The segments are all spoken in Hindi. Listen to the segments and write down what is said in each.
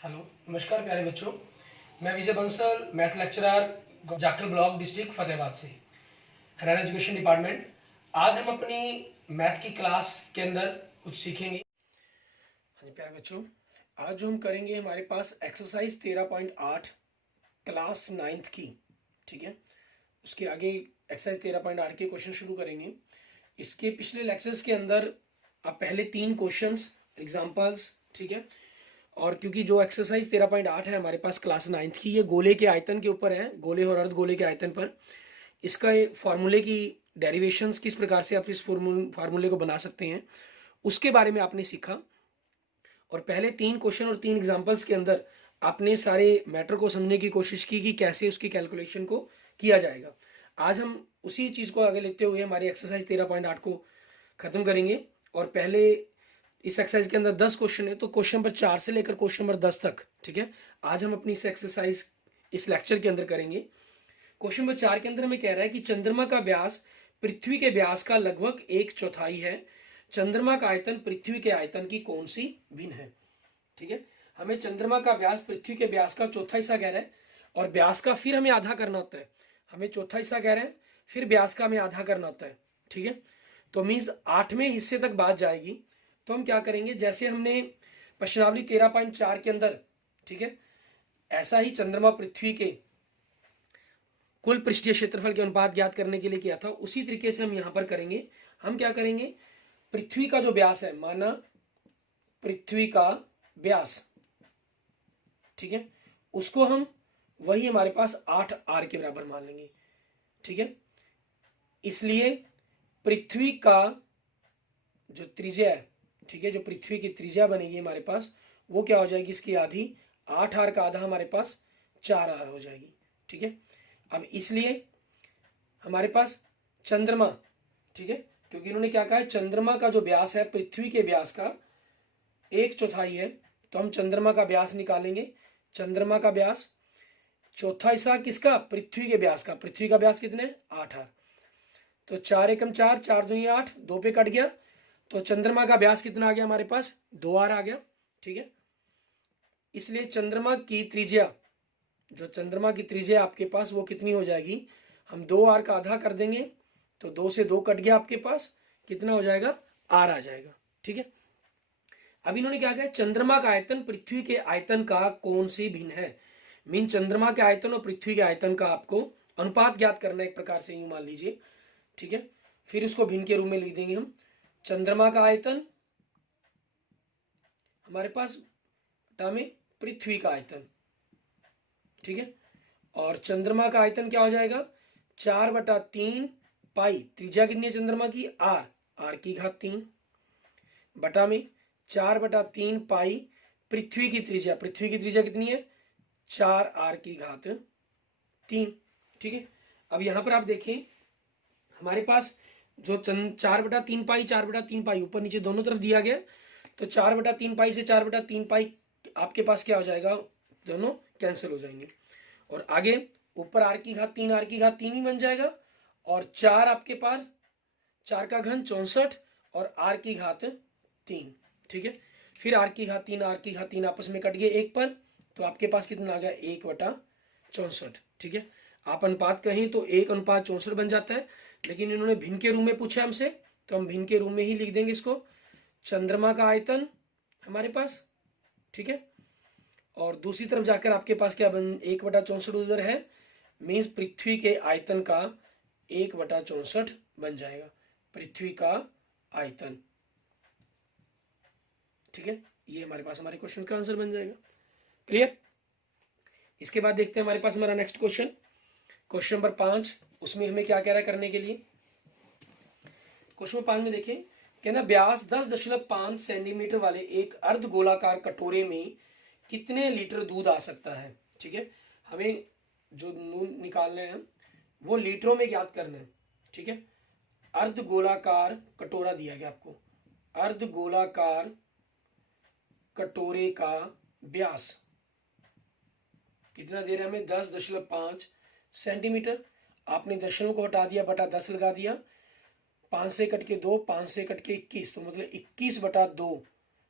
हेलो, नमस्कार प्यारे बच्चों। मैं Vijay Bansal, math lecturer, Jakhal block, district Fatehabad से, हरियाणा एजुकेशन डिपार्टमेंट। आज हम अपनी मैथ की क्लास के अंदर कुछ सीखेंगे। हाँ जी प्यारे बच्चों, आज जो हम करेंगे हमारे पास एक्सरसाइज 13.8 क्लास 9th की, ठीक है। उसके आगे एक्सरसाइज 13.8 के क्वेश्चन शुरू करेंगे। इसके पिछले लेक्चर्स के अंदर आप पहले 3 क्वेश्चंस एग्जांपल्स, ठीक है। और क्योंकि जो एक्सरसाइज 13.8 है हमारे पास क्लास 9th की, ये गोले के आयतन के ऊपर है, गोले और अर्ध गोले के आयतन पर। इसका फार्मूले की डेरिवेशंस किस प्रकार से आप इस फार्मूले को बना सकते हैं उसके बारे में आपने सीखा। और पहले 3 क्वेश्चन और 3 एग्जांपल्स के अंदर आपने सारे मैटर को समझने की कोशिश की कि कैसे उसकी कैलकुलेशन को किया जाएगा। आज हम उसी चीज़ को आगे लेते हुए हमारी एक्सरसाइज 13.8 को ख़त्म करेंगे। और पहले इस एक्सरसाइज के अंदर 10 क्वेश्चन है, तो क्वेश्चन नंबर 4 से लेकर क्वेश्चन नंबर 10 तक, ठीक है, आज हम अपनी इस एक्सरसाइज इस लेक्चर के अंदर करेंगे। क्वेश्चन नंबर 4 के अंदर हमें कह रहा है कि चंद्रमा का व्यास पृथ्वी के व्यास का लगभग 1/4 है। चंद्रमा का आयतन पृथ्वी के आयतन की कौन सी भिन्न है, ठीक है। हमें चंद्रमा का व्यास पृथ्वी के व्यास का चौथा हिस्सा कह रहा है, और व्यास का फिर हमें आधा करना होता है। हमें चौथा हिस्सा कह रहे हैं, फिर व्यास का हमें आधा करना होता है, ठीक है। तो मीन्स 8वें हिस्से तक बात जाएगी। तो हम क्या करेंगे, जैसे हमने प्रश्नावली 13.4 के अंदर, ठीक है, ऐसा ही चंद्रमा पृथ्वी के कुल पृष्ठीय क्षेत्रफल के अनुपात ज्ञात करने के लिए किया था, उसी तरीके से हम यहां पर करेंगे। हम क्या करेंगे, पृथ्वी का जो व्यास है, माना पृथ्वी का व्यास, ठीक है, उसको हम वही हमारे पास 8r के बराबर मान लेंगे, ठीक है। इसलिए पृथ्वी का जो त्रिज्या है, ठीक है, जो पृथ्वी की त्रिज्या बनेगी हमारे पास, वो क्या हो जाएगी, इसकी आधी, 8r का आधा हमारे पास 4r हो जाएगी, ठीक है। अब इसलिए हमारे पास चंद्रमा, ठीक है, क्योंकि इन्होंने क्या कहा है, चंद्रमा का जो व्यास है पृथ्वी के व्यास का 1/4 है, तो हम चंद्रमा का व्यास निकालेंगे। चंद्रमा का व्यास चौथा हिस्सा किसका, पृथ्वी के व्यास का। पृथ्वी का व्यास कितने, 8r। तो 4 एकम 4, 4 दूनी 8, 2 पे कट गया, तो चंद्रमा का व्यास कितना आ गया हमारे पास, 2r आ गया, ठीक है। इसलिए चंद्रमा की त्रिज्या, जो चंद्रमा की त्रिज्या आपके पास वो कितनी हो जाएगी, हम 2r का आधा कर देंगे, तो 2 से 2 कट गया, आपके पास कितना हो जाएगा, r आ जाएगा, ठीक है। अब इन्होंने क्या कहा, चंद्रमा का आयतन पृथ्वी के आयतन का कौन सी भिन्न है। मीन चंद्रमा के आयतन और पृथ्वी के आयतन का आपको अनुपात ज्ञात करना है, एक प्रकार से यूं मान लीजिए, ठीक है। फिर इसको भिन्न के रूप में लिख देंगे हम। चंद्रमा का आयतन हमारे पास बटा में पृथ्वी का आयतन, ठीक है। और चंद्रमा का आयतन क्या हो जाएगा, 4/3 पाई, त्रिज्या कितनी है चंद्रमा की, r की घात 3, बटा में 4/3 पाई पृथ्वी की त्रिज्या, पृथ्वी की त्रिज्या कितनी है, 4r की घात 3, ठीक है। अब यहां पर आप देखें, हमारे पास जो 4/3 पाई, 4/3 पाई ऊपर नीचे दोनों तरफ दिया गया, तो 4/3 पाई से 4/3 पाई आपके पास क्या हो जाएगा, दोनों कैंसिल हो जाएंगे। और आगे ऊपर r की घात 3, r की घात 3 ही बन जाएगा, और 4 आपके पास 4 का घन 64, और r की घात 3, ठीक है। फिर r की घात 3, r की घात 3 आपस में कट गए एक पर, तो आपके पास कितना आ गया, 1/64, ठीक है। आप अनुपात कहें तो 1/64 बन जाता है, लेकिन इन्होंने भिन्न के रूप में पूछा हमसे, तो हम भिन्न के रूप में ही लिख देंगे इसको। चंद्रमा का आयतन हमारे पास, ठीक है, और दूसरी तरफ जाकर आपके पास क्या बन, 1/64 उधर है, मीन्स पृथ्वी के आयतन का 1/64 बन जाएगा, पृथ्वी का आयतन, ठीक है। ये हमारे पास हमारे क्वेश्चन का आंसर बन जाएगा। क्लियर। इसके बाद देखते हैं हमारे पास हमारा नेक्स्ट क्वेश्चन, क्वेश्चन नंबर 5। उसमें हमें क्या कह रहा है करने के लिए, क्वेश्चन नंबर 5 में देखें, कहना व्यास 10.5 सेंटीमीटर वाले एक अर्ध गोलाकार कटोरे में कितने लीटर दूध आ सकता है, ठीक है। हमें जो नून निकालना है वो लीटरों में ज्ञात करना है, ठीक है। अर्ध गोलाकार कटोरा दिया गया आपको, अर्ध गोलाकार कटोरे का व्यास कितना दे रहा है हमें, 10.5 सेंटीमीटर। आपने दशमलव को हटा दिया, बटा 10 लगा दिया, 5 से कट के 2, 5 से कट के 21, तो मतलब 21/2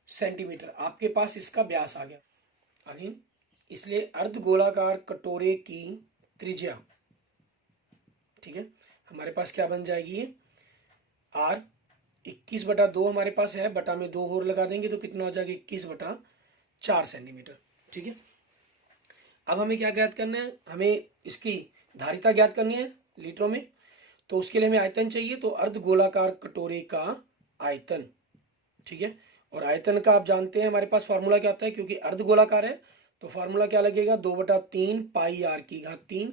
सेंटीमीटर आपके पास इसका व्यास आ गया। अगेन, इसलिए अर्धगोलाकार कटोरे की त्रिज्या, ठीक है, हमारे पास क्या बन जाएगी ये आर 21/2 हमारे पास है, बटा में 2 और लगा देंगे तो कितना हो जाएगा 21/4 सेंटीमीटर। ठीक है, अब हमें क्या ज्ञात करना है, हमें इसकी धारिता ज्ञात करनी है लीटरों में, तो उसके लिए हमें आयतन चाहिए, तो अर्धगोलाकार कटोरे का आयतन। ठीक है, और आयतन का आप जानते हैं हमारे पास फार्मूला क्या होता है, क्योंकि अर्धगोलाकार है तो फार्मूला क्या लगेगा 2/3 पाई आर की घात 3,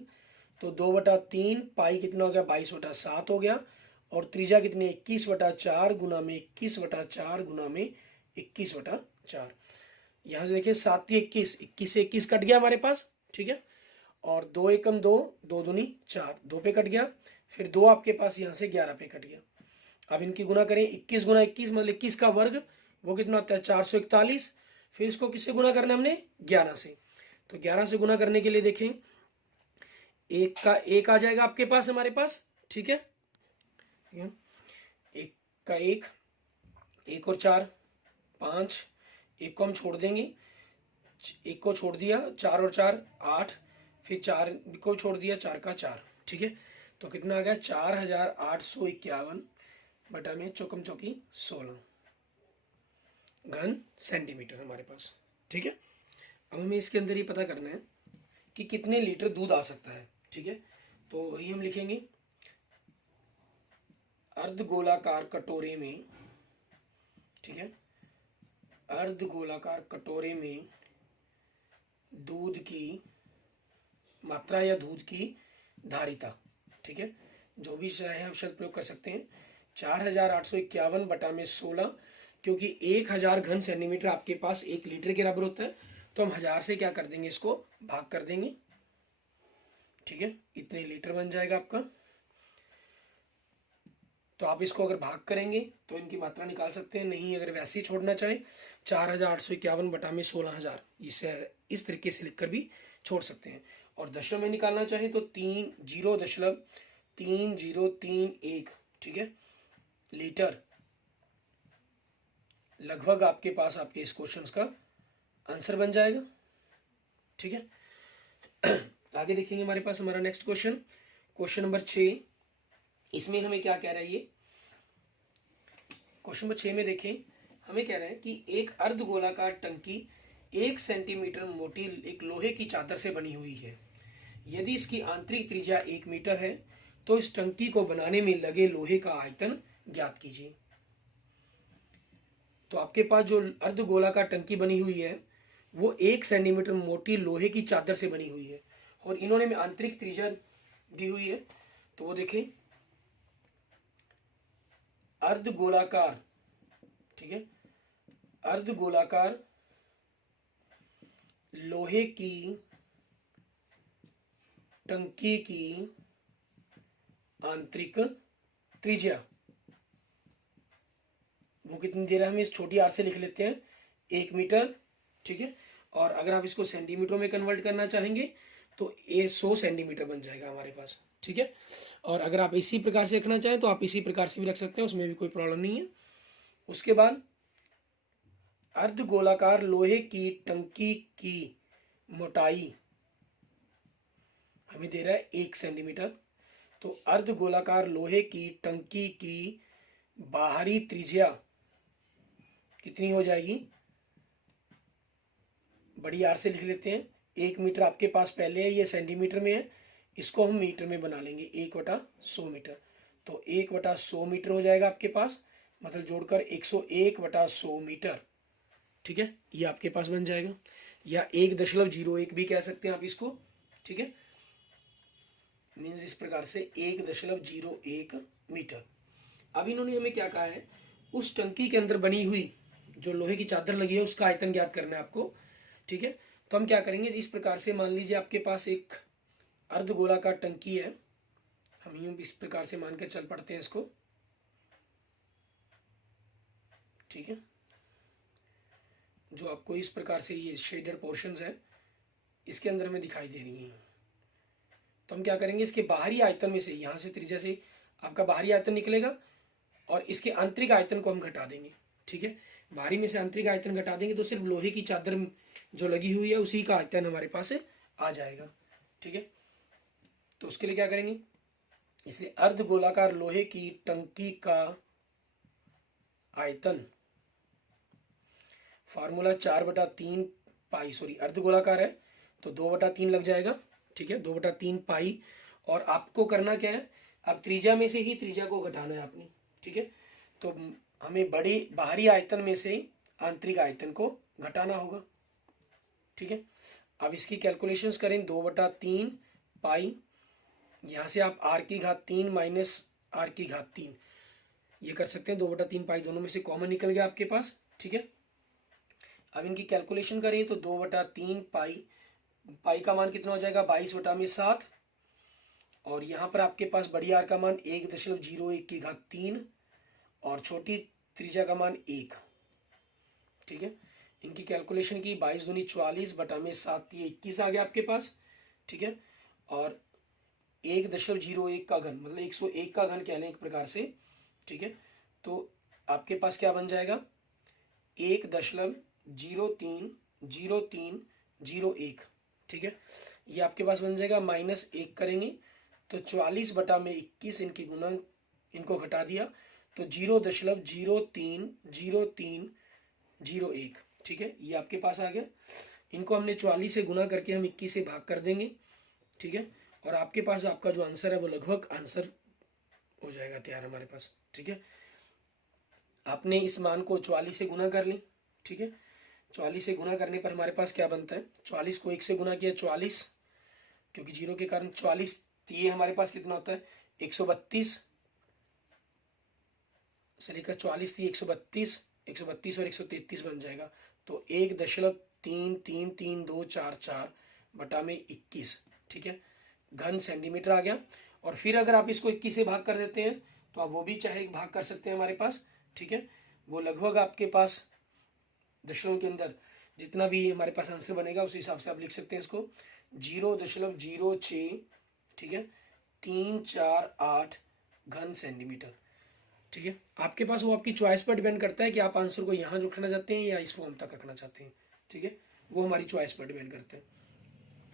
तो 2/3 पाई कितना हो गया 22/7 हो गया, और त्रिज्या कितनी 21/4 गुना में 21/4 गुना में 21/4। यहाँ से देखिए 7 21, 21 से 21 कट गया हमारे पास। ठीक है, और 2 एकम 2, 2 दूनी 4, 2 पे कट गया, फिर 2 आपके पास यहाँ से 11 पे कट गया। अब इनकी गुना करें, 21 गुना 21 मतलब 21 का वर्ग, वो कितना होता है 441। फिर इसको किससे गुना करना है हमने 11 से, तो 11 से गुना करने के लिए देखें, एक का एक आ जाएगा आपके पास हमारे पास। ठीक है, एक का एक, एक और 4 5, एक को हम छोड़ देंगे, एक को छोड़ दिया, 4 और 4 8, फिर 4 को छोड़ दिया, 4 का 4। ठीक है, तो कितना आ गया 4851 बटा में चौकम चौकी 16 घन सेंटीमीटर हमारे पास। ठीक है, अब हमें इसके अंदर ये पता करना है कि कितने लीटर दूध आ सकता है। ठीक है, तो वही हम लिखेंगे, अर्धगोलाकार कटोरे में, ठीक है, अर्धगोलाकार कटोरे में दूध की मात्रा या दूध की धारिता, ठीक है, जो भी चाहे हम शब्द प्रयोग कर सकते हैं, 4851 बटा में 16, क्योंकि 1000 घन सेंटीमीटर आपके पास 1 लीटर के बराबर होता है, तो हम 1000 से क्या कर देंगे, इसको भाग कर देंगे। ठीक है, इतने लीटर बन जाएगा आपका। तो आप इसको अगर भाग करेंगे तो इनकी मात्रा निकाल सकते हैं, नहीं अगर वैसे ही छोड़ना चाहें 4851 बटा में 16000, इसे इस तरीके से लिखकर भी छोड़ सकते हैं। और दशमलव में निकालना चाहें तो 0.3031, ठीक है, लीटर लगभग आपके पास आपके इस क्वेश्चन का आंसर बन जाएगा। ठीक है, आगे देखेंगे हमारे पास हमारा नेक्स्ट क्वेश्चन, क्वेश्चन नंबर 6। इसमें हमें क्या कह रहा है, ये क्वेश्चन नंबर 6 में देखें, हमें कह रहा है कि एक अर्धगोलाकार टंकी 1 सेंटीमीटर मोटी एक लोहे की चादर से बनी हुई है। यदि इसकी आंतरिक त्रिज्या 1 मीटर है तो इस टंकी को बनाने में लगे लोहे का आयतन ज्ञात कीजिए। तो आपके पास जो अर्धगोलाकार टंकी बनी हुई है वो 1 सेंटीमीटर मोटी लोहे की चादर से बनी हुई है, और इन्होंने में आंतरिक त्रिज्या दी हुई है, तो वो देखें अर्धगोलाकार, ठीक है, अर्धगोलाकार लोहे की टंकी की आंतरिक त्रिज्या वो कितनी दे रहा है हमें, इस छोटी आर से लिख लेते हैं 1 मीटर। ठीक है, और अगर आप इसको सेंटीमीटर में कन्वर्ट करना चाहेंगे तो ये 100 सेंटीमीटर बन जाएगा हमारे पास। ठीक है, और अगर आप इसी प्रकार से रखना चाहें तो आप इसी प्रकार से भी रख सकते हैं, उसमें भी कोई प्रॉब्लम नहीं है। उसके बाद अर्धगोलाकार लोहे की टंकी की मोटाई हमें दे रहा है 1 सेंटीमीटर, तो अर्धगोलाकार लोहे की टंकी की बाहरी त्रिज्या कितनी हो जाएगी, बड़ी आर से लिख लेते हैं, 1 मीटर आपके पास पहले है, ये सेंटीमीटर में है, इसको हम मीटर में बना लेंगे, 1/100 मीटर, तो 1/100 मीटर हो जाएगा आपके पास, मतलब जोड़कर 101/100 मीटर। ठीक है, ये आपके पास बन जाएगा, या 1.01 भी कह सकते हैं आप इसको। ठीक है, मीन्स इस प्रकार से 1.01 मीटर। अब इन्होंने हमें क्या कहा है, उस टंकी के अंदर बनी हुई जो लोहे की चादर लगी है उसका आयतन ज्ञात करना है आपको। ठीक है, तो हम क्या करेंगे, इस प्रकार से मान लीजिए आपके पास एक अर्धगोलाकार टंकी है, हम यूं इस प्रकार से मानकर चल पड़ते हैं इसको। ठीक है, जो आपको इस प्रकार से ये शेडेड पोर्शंस है इसके अंदर में दिखाई दे रही हैं, तो हम क्या करेंगे, इसके बाहरी आयतन में से, यहाँ से त्रिज्या से आपका बाहरी आयतन निकलेगा और इसके आंतरिक आयतन को हम घटा देंगे। ठीक है, बाहरी में से आंतरिक आयतन घटा देंगे तो सिर्फ लोहे की चादर जो लगी हुई है उसी का आयतन हमारे पास आ जाएगा। ठीक है, तो उसके लिए क्या करेंगे, इसलिए अर्ध गोलाकार लोहे की टंकी का आयतन फार्मूला 4/3 पाई, सॉरी अर्ध गोलाकार है तो 2/3 लग जाएगा। ठीक है, 2/3 पाई। और आपको करना क्या है, अब त्रिज्या में से ही त्रिज्या को घटाना है आपने। ठीक है, तो हमें बड़े बाहरी आयतन में से आंतरिक आयतन को घटाना होगा। ठीक है, अब इसकी कैलकुलेशंस करें, 2/3 पाई, यहाँ से आप r³ माइनस r³, ये कर सकते हैं। 2/3 पाई दोनों में से कॉमन निकल गया आपके पास। ठीक है, अब इनकी कैलकुलेशन करें तो 2/3 पाई, पाई का मान कितना हो जाएगा 22/7, और यहाँ पर आपके पास बड़ी आर का मान 1.01 और छोटी त्रिज्या का मान 1। ठीक है, इनकी कैलकुलेशन की 22 दूनी 44/7, ये 21 आ गया आपके पास। ठीक है, और 1.01 का घन मतलब 101 का घन कह लें एक प्रकार से। ठीक है, तो आपके पास क्या बन जाएगा 1.030301। ठीक है, ये आपके पास बन जाएगा, -1 करेंगे तो 44/21 इनकी गुना, इनको घटा दिया तो 0.030301। ठीक है, ये आपके पास आ गया। इनको हमने 44 से गुना करके हम 21 से भाग कर देंगे। ठीक है, और आपके पास आपका जो आंसर है वो लगभग आंसर हो जाएगा तैयार हमारे पास। ठीक है, आपने इस मान को 44 से गुना कर लें। ठीक है, 44 से गुना करने पर हमारे पास क्या बनता है, 44 को 1 से गुना किया 44, क्योंकि 0 के कारण 44, तो ये हमारे पास कितना होता है 132 से लेकर 44 थी 132, 132 और 133 बन जाएगा। तो 1.333244/21। ठीक है, घन सेंटीमीटर आ गया। और फिर अगर आप इसको 21 से भाग कर देते हैं तो आप वो भी चाहे भाग कर सकते हैं हमारे पास। ठीक है, वो लगभग आपके पास दशमलव के अंदर जितना भी हमारे पास आंसर बनेगा उस हिसाब से आप लिख सकते हैं इसको 0.06, ठीक है, 348 घन सेंटीमीटर। ठीक है, आपके पास वो आपकी चॉइस पर डिपेंड करता है कि आप आंसर को यहाँ रखना चाहते हैं या इस फॉर्म तक रखना चाहते हैं। ठीक है, वो हमारी चॉइस पर डिपेंड करता है।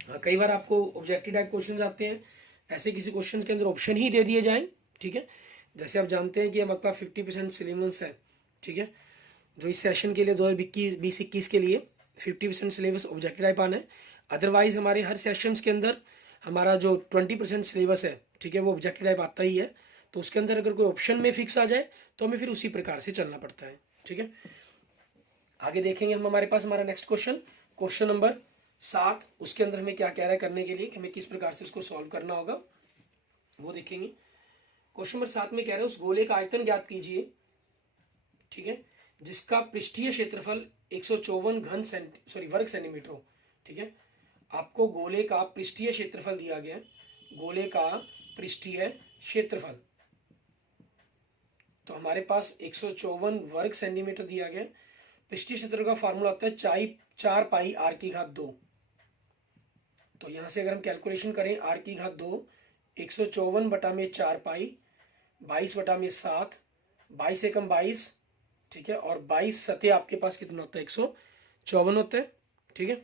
हाँ, कई बार आपको ऑब्जेक्टिव टाइप क्वेश्चन आते हैं, ऐसे किसी क्वेश्चन के अंदर ऑप्शन ही दे दिए जाएं। ठीक है, जैसे आप जानते हैं कि अब आपका 50% सिलेबस है। ठीक है, जो इस सेशन के लिए 2020-21 के लिए 50% सिलेबस ऑब्जेक्टिव टाइप आना है। अदरवाइज हमारे हर सेशंस के अंदर हमारा जो 20% सिलेबस है, ठीक है, वो ऑब्जेक्टिव टाइप आता ही है। तो उसके अंदर अगर कोई ऑप्शन में फिक्स आ जाए तो हमें फिर उसी प्रकार से चलना पड़ता है। ठीक है, आगे देखेंगे हम हमारे पास हमारा नेक्स्ट क्वेश्चन नंबर 7, उसके अंदर हमें क्या कह रहा है करने के लिए कि हमें किस प्रकार से उसको सॉल्व करना होगा वो देखेंगे। क्वेश्चन नंबर 7 में कह रहे हैं उस गोले का आयतन ज्ञात कीजिए, ठीक है, जिसका पृष्ठीय क्षेत्रफल 154 वर्ग सेंटीमीटर हो। ठीक है, आपको गोले का पृष्ठीय क्षेत्रफल दिया गया है, गोले का पृष्ठीय क्षेत्रफल, तो हमारे पास 154 वर्ग सेंटीमीटर दिया गया। पृष्ठीय क्षेत्र का फार्मूला होता है 4 पाई r³2। तो यहां से अगर हम कैलकुलेशन करें r³2 154/4 पाई 22/7, 22 एकम 22, ठीक है, और 22 सतह आपके पास कितना होता है 154 होता है। ठीक है,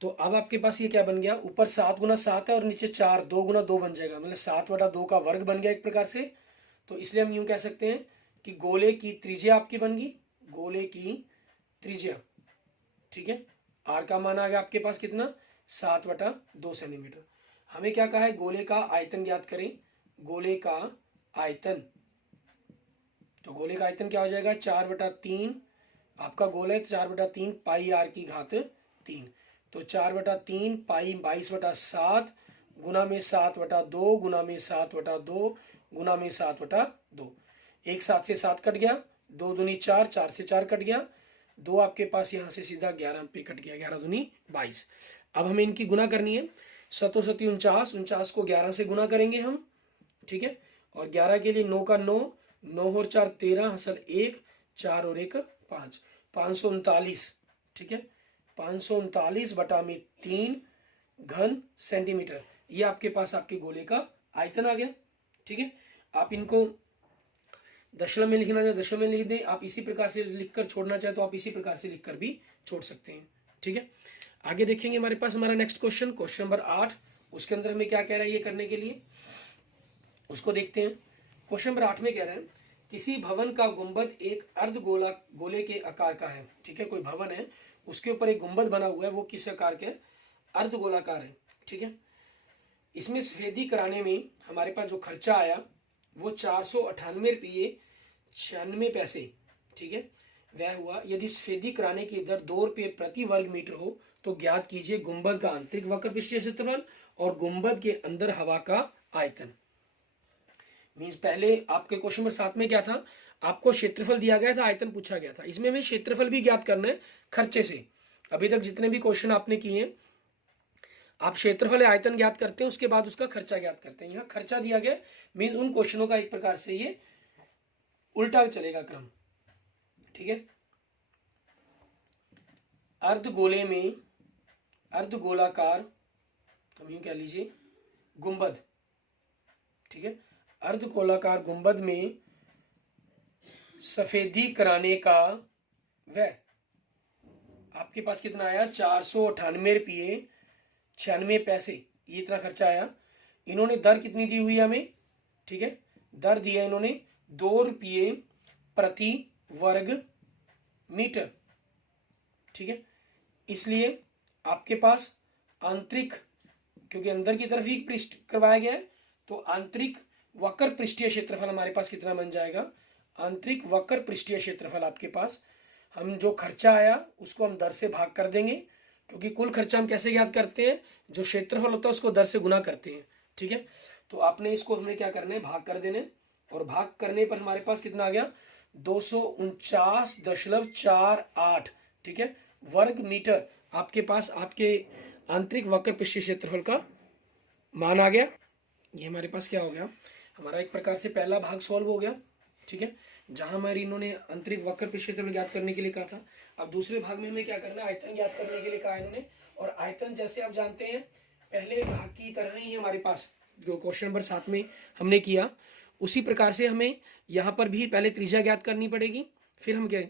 तो अब आपके पास ये क्या बन गया, ऊपर 7 × 7 है और नीचे 4, 2 × 2 बन जाएगा, मतलब 7/2 का वर्ग बन गया एक प्रकार से। तो इसलिए हम यूं कह सकते हैं कि गोले की त्रिज्या आपकी बन गई, गोले की त्रिज्या, ठीक है, आर का मान आ गया आपके पास कितना 7/2 सेंटीमीटर। हमें क्या कहा है, गोले का आयतन ज्ञात करें, गोले का आयतन, तो गोले का आयतन क्या हो जाएगा 4/3, आपका गोल है 4/3 पाई r³3, तो 4/3 पाई 22/7 गुना में 7/2 गुना में 7/2 गुना में 7/2, एक 7 से 7 कट गया, 2 दूनी 4, 4 से 4 कट गया, 2 आपके पास यहाँ से सीधा 11 पे कट गया, 11 दूनी 22। अब हमें इनकी गुना करनी है, 7 7 49 को 11 से गुना करेंगे हम। ठीक है, और 11 के लिए 9 का 9, 9 और 4 13, हसल 1, 4 और 1 5, 539। ठीक है, 539/3 घन सेंटीमीटर, ये आपके पास आपके गोले का आयतन आ गया। ठीक है, आप इनको दशमलव में लिखना चाहे दशमलव में लिख दें, आप इसी प्रकार से लिखकर छोड़ना चाहे तो आप इसी प्रकार से लिखकर भी छोड़ सकते हैं। ठीक है, आगे देखेंगे हमारे पास हमारा नेक्स्ट क्वेश्चन, क्वेश्चन नंबर 8। उसके अंदर हमें क्या कह रहा है ये करने के लिए, उसको देखते हैं। क्वेश्चन नंबर 8 में कह रहे हैं किसी भवन का गुंबद एक अर्ध गोले के आकार का है। ठीक है, कोई भवन है उसके ऊपर एक गुंबद बना हुआ है, वो किस आकार के, अर्ध गोलाकार है। ठीक है, इसमें सफेदी कराने में हमारे पास जो खर्चा आया वो 498 रुपये 96 पैसे। ठीक है, वह हुआ। यदि सफेदी कराने की दर 2 रुपये प्रति वर्ग मीटर हो तो ज्ञात कीजिए गुंबद का आंतरिक वक्र पृष्ठीय क्षेत्रफल और गुंबद के अंदर हवा का आयतन। मीन्स पहले आपके क्वेश्चन नंबर 7 में क्या था, आपको क्षेत्रफल दिया गया था, आयतन पूछा गया था। इसमें हमें क्षेत्रफल भी ज्ञात करना है खर्चे से। अभी तक जितने भी क्वेश्चन आपने किए हैं, आप क्षेत्रफल आयतन ज्ञात करते हैं, उसके बाद उसका खर्चा ज्ञात करते हैं। यहाँ खर्चा दिया गया, मीन्स उन क्वेश्चनों का एक प्रकार से ये उल्टा चलेगा क्रम। ठीक है, अर्धगोले में, अर्धगोलाकार, हम यूं कह लीजिए गुंबद। ठीक है, अर्धगोलाकार गुंबद में सफेदी कराने का वह आपके पास कितना आया, 498 रुपये 96 पैसे, ये इतना खर्चा आया। इन्होंने दर कितनी दी हुई है हमें, ठीक है, दर दिया इन्होंने 2 रुपये प्रति वर्ग मीटर। ठीक है, इसलिए आपके पास आंतरिक, क्योंकि अंदर की तरफ ही पृष्ठ करवाया गया है, तो आंतरिक वक्र पृष्ठीय क्षेत्रफल हमारे पास कितना बन जाएगा, आंतरिक वक्र पृष्ठीय क्षेत्रफल आपके पास, हम जो खर्चा आया उसको हम दर से भाग कर देंगे, क्योंकि कुल खर्चा हम कैसे ज्ञात करते हैं, जो क्षेत्रफल होता है उसको दर से गुना करते हैं। ठीक है, तो आपने इसको हमने क्या करना है, भाग कर देने, और भाग करने पर हमारे पास कितना आ गया, 249.48। ठीक है, वर्ग मीटर आपके पास आपके आंतरिक वक्र पृष्ठीय क्षेत्रफल का मान आ गया। ये हमारे पास क्या हो गया, हमारा एक प्रकार से पहला भाग सॉल्व हो गया। ठीक है, जहां हमारी इन्होंने आंतरिक वक्र पृष्ठीय क्षेत्रफल ज्ञात करने के लिए कहा था, अब दूसरे भाग में हमें क्या करना है, आयतन ज्ञात करने के लिए कहा इन्होंने। और आयतन जैसे आप जानते हैं पहले भाग की तरह ही है हमारे पास, जो क्वेश्चन नंबर 7 में हमने किया, उसी प्रकार से हमें यहाँ पर भी पहले त्रिज्या ज्ञात करनी पड़ेगी, फिर हम क्या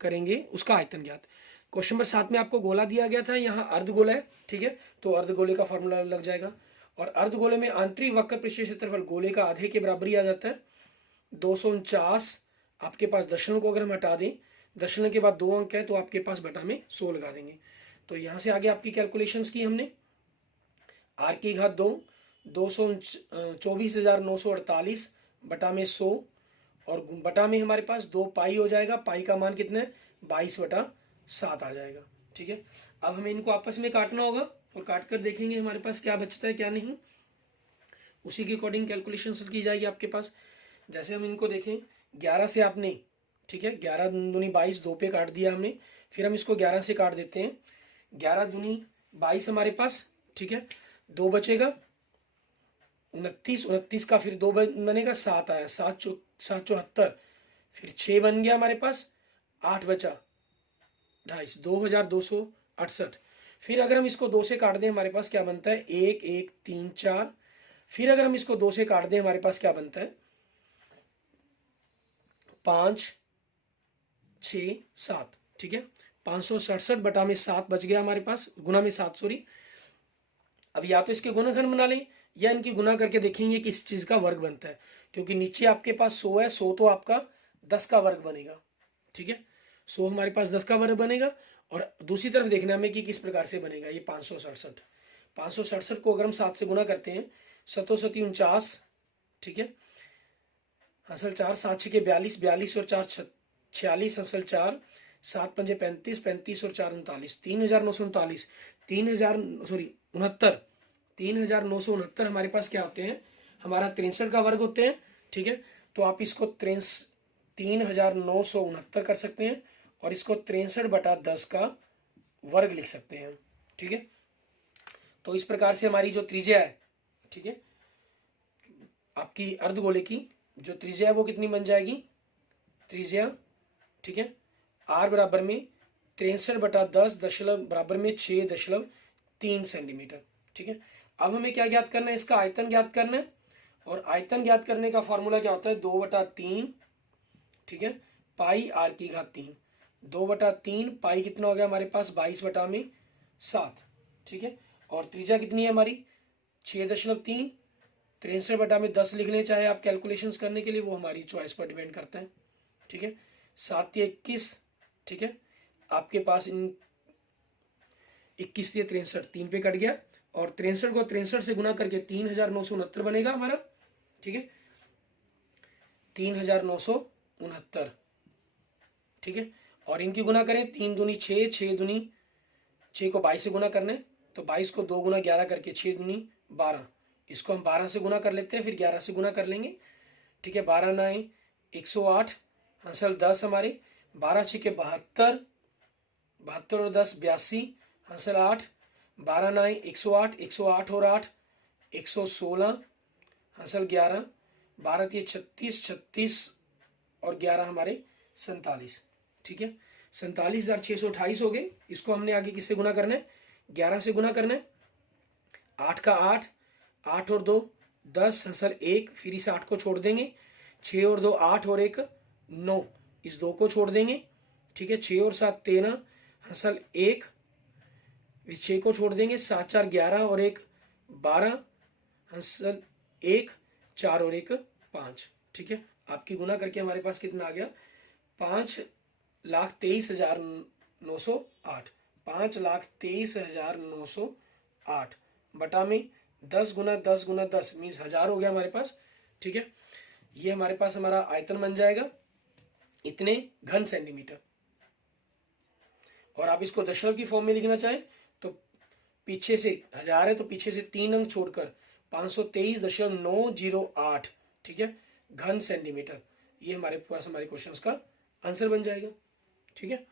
करेंगे, उसका आयतन ज्ञात। क्वेश्चन नंबर 7 में आपको गोला दिया गया था, यहाँ अर्धगोला है। ठीक है, तो अर्धगोले का फॉर्मूला लग जाएगा, और अर्धगोले में आंतरिक वक्र पृष्ठीय क्षेत्रफल गोले का आधे के बराबर ही आ जाता है, 249। आपके पास दशमलव को अगर हम हटा दें, दशमलव के बाद 2 अंक है तो आपके पास बटा में 100 लगा देंगे। तो यहाँ से आगे आपकी कैलकुलेशंस की हमने, आर की घात 2 224,948 बटा में 100, और बटा में हमारे पास 2 पाई हो जाएगा, पाई का मान कितना है, 22/7 आ जाएगा। ठीक है, अब हमें इनको आपस में काटना होगा और काट कर देखेंगे हमारे पास क्या बचता है क्या नहीं, उसी के अकॉर्डिंग कैलकुलेशन की जाएगी आपके पास। जैसे हम इनको देखें, 11 से आपने, ठीक है, 11 दूनी 22, 2 पे काट दिया हमने, फिर हम इसको 11 से काट देते हैं, 11 दूनी 22 हमारे पास। ठीक है, 2 बचेगा, 29 का फिर 2 बनेगा, 7 आया, 7 74, फिर 6 बन गया हमारे पास, 8 बचा 2.5, 2268। फिर अगर हम इसको 2 से काट दें हमारे पास क्या बनता है, 1 1 3 4। फिर अगर हम इसको 2 से काट दें हमारे पास क्या बनता है, 5 6 7। ठीक है, 567 बटा में 7 बच गया हमारे पास, गुना में 7 सॉरी। अब या तो इसके गुणनखंड बना लें या इनकी गुना करके देखेंगे किस चीज का वर्ग बनता है, क्योंकि नीचे आपके पास 100 है, 100 तो आपका 10 का वर्ग बनेगा। ठीक है, 100 हमारे पास 10 का वर्ग बनेगा, और दूसरी तरफ देखना हमें कि किस प्रकार से बनेगा ये 567 को अगर हम 7 से गुना करते हैं, 7 7 49। ठीक है, हसल 4, 7 6 42, 42 और 4 46, हसल 4, 7 5 35, 35 और 4 39, 3939, 3969 हमारे पास क्या होते हैं, हमारा 63 का वर्ग होते हैं। ठीक है, तो आप इसको 3969 कर सकते हैं, और इसको 63/10 का वर्ग लिख सकते हैं। ठीक है, तो इस प्रकार से हमारी जो त्रिज्या है, ठीक है, आपकी अर्धगोले की जो त्रिज्या है वो कितनी बन जाएगी, त्रिज्या, ठीक है, r बराबर में 63/10 दशमलव बराबर में 6.3 सेंटीमीटर। ठीक है, अब हमें क्या ज्ञात करना है, इसका आयतन ज्ञात करना है, और आयतन ज्ञात करने का फॉर्मूला क्या होता है, 2/3 ठीक है, पाई आर की घात 3, 2/3 पाई कितना हो गया हमारे पास 22/7, ठीक है। और त्रिज्या कितनी है हमारी 6.3, 63/10 लिख लें चाहे आप कैलकुलेशंस करने के लिए, वो हमारी चॉइस पर डिपेंड करता है, ठीक है। 7×21, ठीक है, आपके पास इन 21×63 3 पे कट गया, और 63 को 63 से गुना करके 3969 बनेगा हमारा, ठीक है, 3969, ठीक है। और इनकी गुना करें, 3 दूनी 6, 6 को 22 से गुना करना है, तो 22 को 2 गुना 11 करके 6 दूनी 12, इसको हम 12 से गुना कर लेते हैं, फिर 11 से गुना कर लेंगे, ठीक है। 12×9 108, हासिल 10 हमारे, 12×6 72, 72 और 10 82, हासिल 8, 12×9 108, 108 और 8 116, हासिल 11, 12×3 36, 36 और 11 हमारे 47, ठीक है। 47,628 हो गए। इसको हमने आगे किससे गुना करना है, 11 से गुना करना है, 8 का 8, 8 और 2 10, हासिल 1, फिर इस 8 को छोड़ देंगे, 6 और 2 8 और 1 9, इस 2 को छोड़ देंगे, ठीक है। 6 और 7 13, हासिल 1, इस 6 को छोड़ देंगे, 7 4 11 और 1 12, हासिल 1, 4 और 1 5, ठीक है। आपकी गुना करके हमारे पास कितना आ गया, 5,23,908, 5,23,908 बटा में 10 गुना 10 गुना 10 मीन्स 1000 हो गया हमारे पास, ठीक है। ये हमारे पास हमारा आयतन बन जाएगा इतने घन सेंटीमीटर। और आप इसको दशमलव की फॉर्म में लिखना चाहें तो पीछे से 1000 है तो पीछे से 3 अंक छोड़कर 523.908, ठीक है, घन सेंटीमीटर। ये हमारे पास हमारे क्वेश्चंस का आंसर बन जाएगा, ठीक है।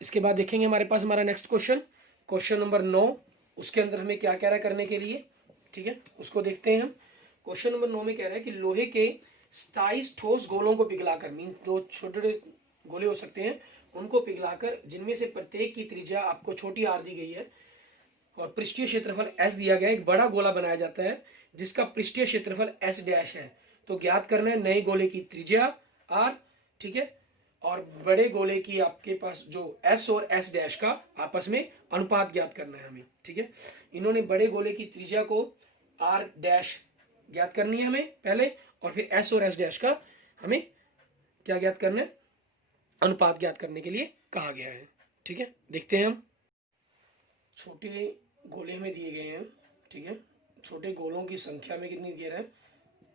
इसके बाद देखेंगे हमारे पास हमारा नेक्स्ट क्वेश्चन, क्वेश्चन नंबर 9। उसके अंदर हमें क्या कह रहा है करने के लिए, ठीक है, उसको देखते हैं हम। क्वेश्चन नंबर 9 में कह रहा है कि लोहे के 27 ठोस गोलों को पिघलाकर, मीन 2 छोटे गोले हो सकते हैं, उनको पिघलाकर जिनमें से प्रत्येक की त्रिज्या आपको छोटी आर दी गई है और पृष्ठीय क्षेत्रफल एस दिया गया है, एक बड़ा गोला बनाया जाता है जिसका पृष्ठीय क्षेत्रफल एस डैश है। तो ज्ञात करना है नए गोले की त्रिज्या आर, ठीक है, और बड़े गोले की आपके पास जो एस और एस डैश का आपस में अनुपात ज्ञात करना है हमें, ठीक है। इन्होंने बड़े गोले की त्रिज्या को आर डैश ज्ञात करनी है हमें पहले, और फिर एस और एस डैश का हमें क्या ज्ञात करना है, अनुपात ज्ञात करने के लिए कहा गया है, ठीक है। देखते हैं हम। छोटे गोले हमें दिए गए हैं, ठीक है, छोटे गोलों की संख्या में कितनी दे रहा है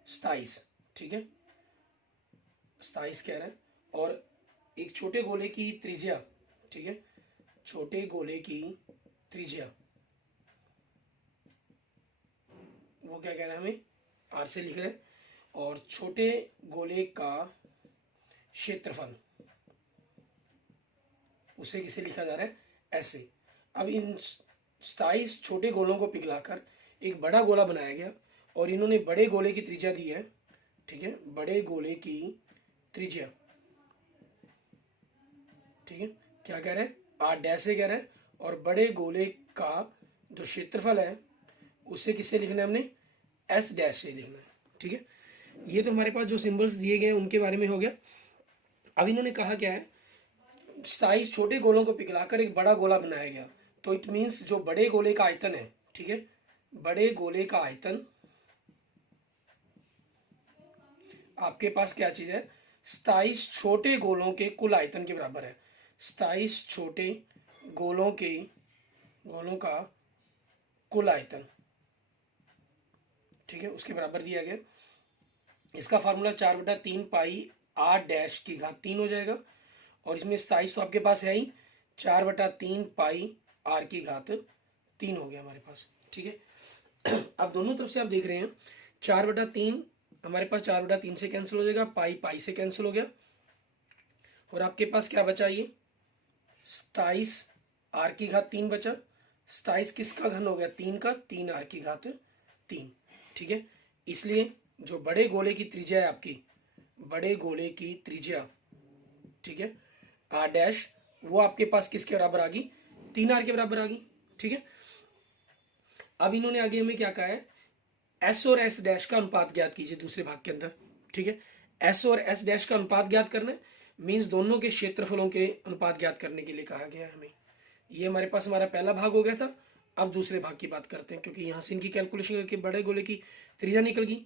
27, ठीक है, 27 कह रहा है। और एक छोटे गोले की त्रिज्या, ठीक है, छोटे गोले की त्रिज्या वो क्या कह रहा है हमें आर से लिख रहे हैं, और छोटे गोले का क्षेत्रफल उसे किसे लिखा जा रहा है ऐसे। अब इन 27 छोटे गोलों को पिघलाकर एक बड़ा गोला बनाया गया और इन्होंने बड़े गोले की त्रिज्या दी है, ठीक है, बड़े गोले की त्रिज्या, ठीक है, क्या कह रहे हैं आर डैश से कह रहे हैं, और बड़े गोले का जो क्षेत्रफल है उसे किससे लिखना है हमने एस डैश से लिखना है, ठीक है। ये तो हमारे पास जो सिंबल्स दिए गए हैं उनके बारे में हो गया। अब इन्होंने कहा क्या है 27 छोटे गोलों को पिघलाकर एक बड़ा गोला बनाया गया, तो इट मीन्स जो बड़े गोले का आयतन है, ठीक है, बड़े गोले का आयतन आपके पास क्या चीज है 27 छोटे गोलों के कुल आयतन के बराबर है। 27 छोटे गोलों का कुल आयतन, ठीक है, उसके बराबर दिया गया। इसका फार्मूला 4/3 पाई आर डैश की घात 3 हो जाएगा, और इसमें 27 तो आपके पास है ही, 4/3 पाई आर की घात 3 हो गया हमारे पास, ठीक है। अब दोनों तरफ से आप देख रहे हैं 4/3 हमारे पास 4/3 से कैंसिल हो जाएगा, पाई पाई से कैंसिल हो गया, और आपके पास क्या बचा ये 27 आर की घात 3 बचा। 27 किसका घन हो गया 3 का, 3 आर की घात 3, ठीक है। इसलिए जो बड़े गोले की त्रिज्या है आपकी, बड़े गोले की त्रिज्या, ठीक है, आर डैश, वो आपके पास किसके बराबर आ गई 3 आर के बराबर आ गई, ठीक है। अब इन्होंने आगे हमें क्या कहा है एस और एस डैश का अनुपात ज्ञात कीजिए दूसरे भाग के अंदर, ठीक है। एस और एस डैश का अनुपात ज्ञात करना है, मीन्स दोनों के क्षेत्रफलों के अनुपात ज्ञात करने के लिए कहा गया है हमें। ये हमारे पास हमारा पहला भाग हो गया था। अब दूसरे भाग की बात करते हैं, क्योंकि यहाँ से इनकी कैलकुलेशन करके बड़े गोले की त्रिज्या निकल गई।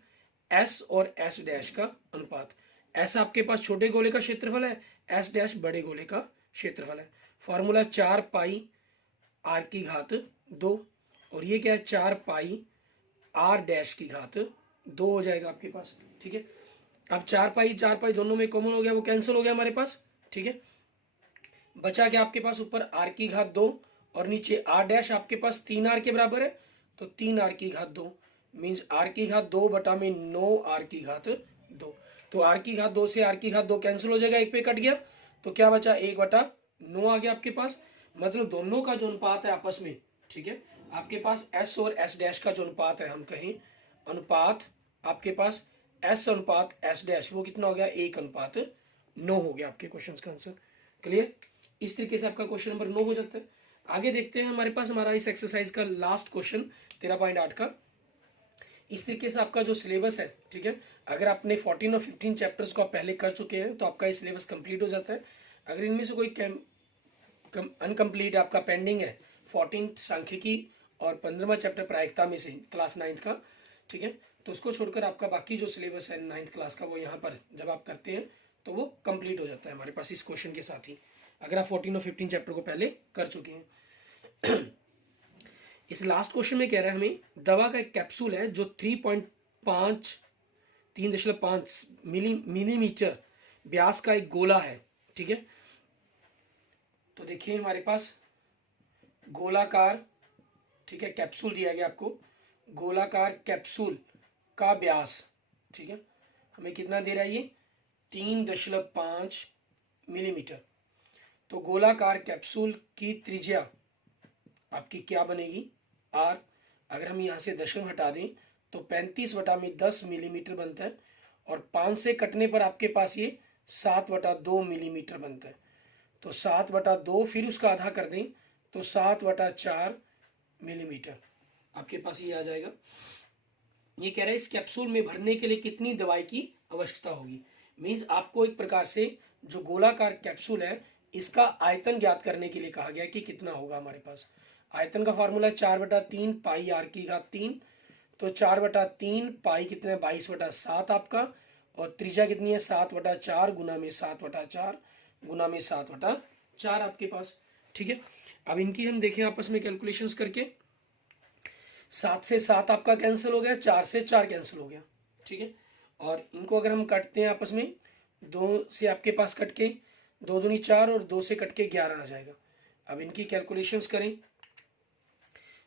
एस और एस डैश का अनुपात, एस आपके पास छोटे गोले का क्षेत्रफल है, एस डैश बड़े गोले का क्षेत्रफल है। फॉर्मूला 4 पाई आर की घात 2, और ये क्या है 4 पाई आर डैश की घात 2 हो जाएगा आपके पास। ठीक है, अब 4 पाई दोनों में कॉमन हो गया, वो कैंसिल हो गया हमारे पास। ठीक है, बचा क्या आपके पास ऊपर आर की घात 2 और नीचे आर डैश आपके पास 3 आर के बराबर है, तो 3 आर की घात 2 मीन्स आर की घात 2 बटा में 9 आर की घात 2। तो आर की घात 2 से आर की घात 2 कैंसिल हो जाएगा, एक पे कट गया, तो क्या बचा 1 बटा 9 आ गया आपके पास। मतलब दोनों का जो अनुपात है आपस में, ठीक है, आपके पास एस और एस डैश का जो अनुपात है, हम कहें अनुपात आपके पास एस अनुपात एस डैश, वो कितना हो गया 1:9 हो गया आपके क्वेश्चन का आंसर। क्लियर, इस तरीके से आपका क्वेश्चन नंबर 9 हो जाता है। आगे देखते हैं हमारे पास हमारा इस एक्सरसाइज का लास्ट क्वेश्चन 13.8 का। इस तरीके से आपका जो सिलेबस है, ठीक है, अगर आपने 14 और 15 चैप्टर्स को आप पहले कर चुके हैं तो आपका ये सिलेबस कंप्लीट हो जाता है। अगर इनमें से कोई अनकम्प्लीट आपका पेंडिंग है, 14 सांख्यिकी और 15वां चैप्टर प्रायिकता में से क्लास 9th का, ठीक है, तो उसको छोड़कर आपका बाकी जो सिलेबस है 9th क्लास का, वो यहाँ पर जब आप करते हैं तो वो कंप्लीट हो जाता है हमारे पास इस क्वेश्चन के साथ ही, अगर आप 14 और 15 चैप्टर को पहले कर चुके हैं। इस लास्ट क्वेश्चन में कह रहा है हमें दवा का एक कैप्सूल है जो 3.5 मिलीमीटर व्यास का एक गोला है। ठीक है, तो देखिए हमारे पास गोलाकार, ठीक है, कैप्सूल दिया गया आपको, गोलाकार कैप्सूल का व्यास, ठीक है, हमें कितना दे रहा है ये 3.5 मिलीमीटर। तो गोलाकार कैप्सूल की त्रिज्या आपकी क्या बनेगी आर। अगर हम यहाँ से दशमलव हटा दें तो 35/10 मिलीमीटर बनता है, और 5 से कटने पर आपके पास ये 7/2 मिलीमीटर बनता है। तो 7/2 फिर उसका आधा कर दें तो 7/4 मिलीमीटर आपके पास ये आ जाएगा। ये कह रहा है इस कैप्सूल में भरने के लिए कितनी दवाई की आवश्यकता होगी। मीन्स आपको एक प्रकार से जो गोलाकार कैप्सूल है इसका आयतन ज्ञात करने के लिए कहा गया कि कितना होगा हमारे पास। आयतन का फार्मूला 4/3 पाई आर की घात 3, तो 4/3 पाई कितना है 22/7 आपका, और त्रिज्या कितनी है 7/4 गुना में 7/4 गुना में 7/4 आपके पास। ठीक है, अब इनकी हम देखें आपस में कैलकुलेशंस करके, 7 से 7 आपका कैंसिल हो गया, 4 से 4 कैंसिल हो गया। ठीक है, और इनको अगर हम काटते हैं आपस में, 2 से आपके पास कट के 2 दूनी 4 और 2 से कट के 11 आ जाएगा। अब इनकी कैलकुलेशंस करें,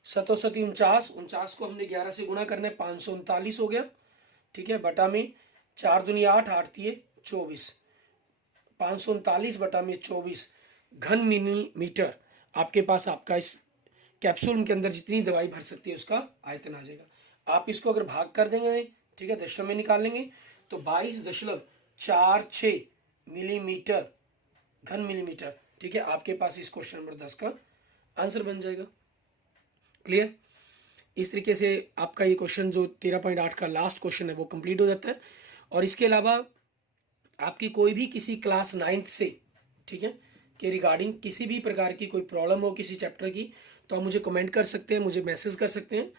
7 7 49 को हमने 11 से गुना करना है, 539 हो गया। ठीक है, बटा में 4 दूनी 8 8 दिए 24, 539 बटा में 24 घन मिलीमीटर आपके पास आपका इस कैप्सूल के अंदर जितनी दवाई भर सकती है उसका आयतन आ जाएगा। आप इसको अगर भाग कर देंगे, ठीक है, दशमलव में निकाल लेंगे तो 22.46 मिलीमीटर घन मिलीमीटर, ठीक है, आपके पास इस क्वेश्चन नंबर 10 का आंसर बन जाएगा। क्लियर, इस तरीके से आपका ये क्वेश्चन जो 13.8 का लास्ट क्वेश्चन है वो कंप्लीट हो जाता है। और इसके अलावा आपकी कोई भी किसी क्लास 9th से, ठीक है, के रिगार्डिंग किसी भी प्रकार की कोई प्रॉब्लम हो किसी चैप्टर की, तो आप मुझे कमेंट कर सकते हैं, मुझे मैसेज कर सकते हैं।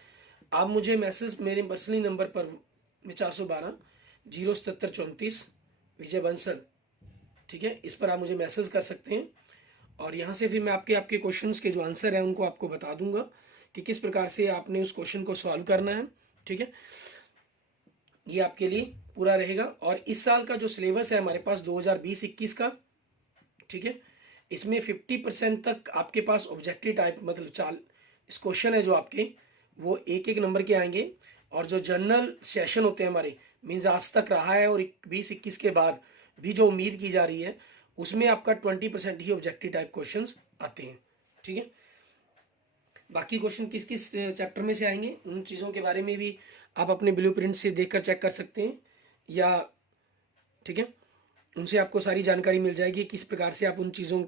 आप मुझे मैसेज मेरे पर्सनली नंबर पर 412 077 34 विजय बंसल, ठीक है, इस पर आप मुझे मैसेज कर सकते हैं। और यहाँ से फिर मैं आपके क्वेश्चंस के जो आंसर हैं उनको आपको बता दूंगा कि किस प्रकार से आपने उस क्वेश्चन को सॉल्व करना है। ठीक है, ये आपके लिए पूरा रहेगा। और इस साल का जो सिलेबस है हमारे पास 2020-21 का, ठीक है, इसमें 50% तक आपके पास ऑब्जेक्टिव टाइप मतलब इस क्वेश्चन है जो आपके वो एक एक नंबर के आएंगे। और जो जनरल सेशन होते हैं हमारे, मीन्स आज तक रहा है और 20-21 के बाद भी जो उम्मीद की जा रही है, उसमें आपका 20% ही ऑब्जेक्टिव टाइप क्वेश्चंस आते हैं। ठीक है, बाकी क्वेश्चन किस किस चैप्टर में से आएंगे उन चीज़ों के बारे में भी आप अपने ब्लूप्रिंट से देखकर चेक कर सकते हैं, या ठीक है, उनसे आपको सारी जानकारी मिल जाएगी किस प्रकार से आप उन चीज़ों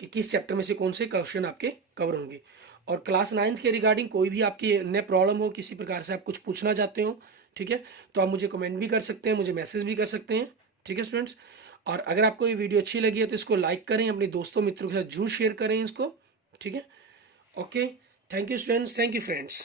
के किस चैप्टर में से कौन से क्वेश्चन आपके कवर होंगे। और क्लास 9th के रिगार्डिंग कोई भी आपकी अन्य प्रॉब्लम हो, किसी प्रकार से आप कुछ पूछना चाहते हो, ठीक है, तो आप मुझे कमेंट भी कर सकते हैं, मुझे मैसेज भी कर सकते हैं। ठीक है स्टूडेंट्स, और अगर आपको ये वीडियो अच्छी लगी है तो इसको लाइक करें, अपने दोस्तों मित्रों के साथ जरूर शेयर करें इसको, ठीक है। Okay, thank you students, thank you friends.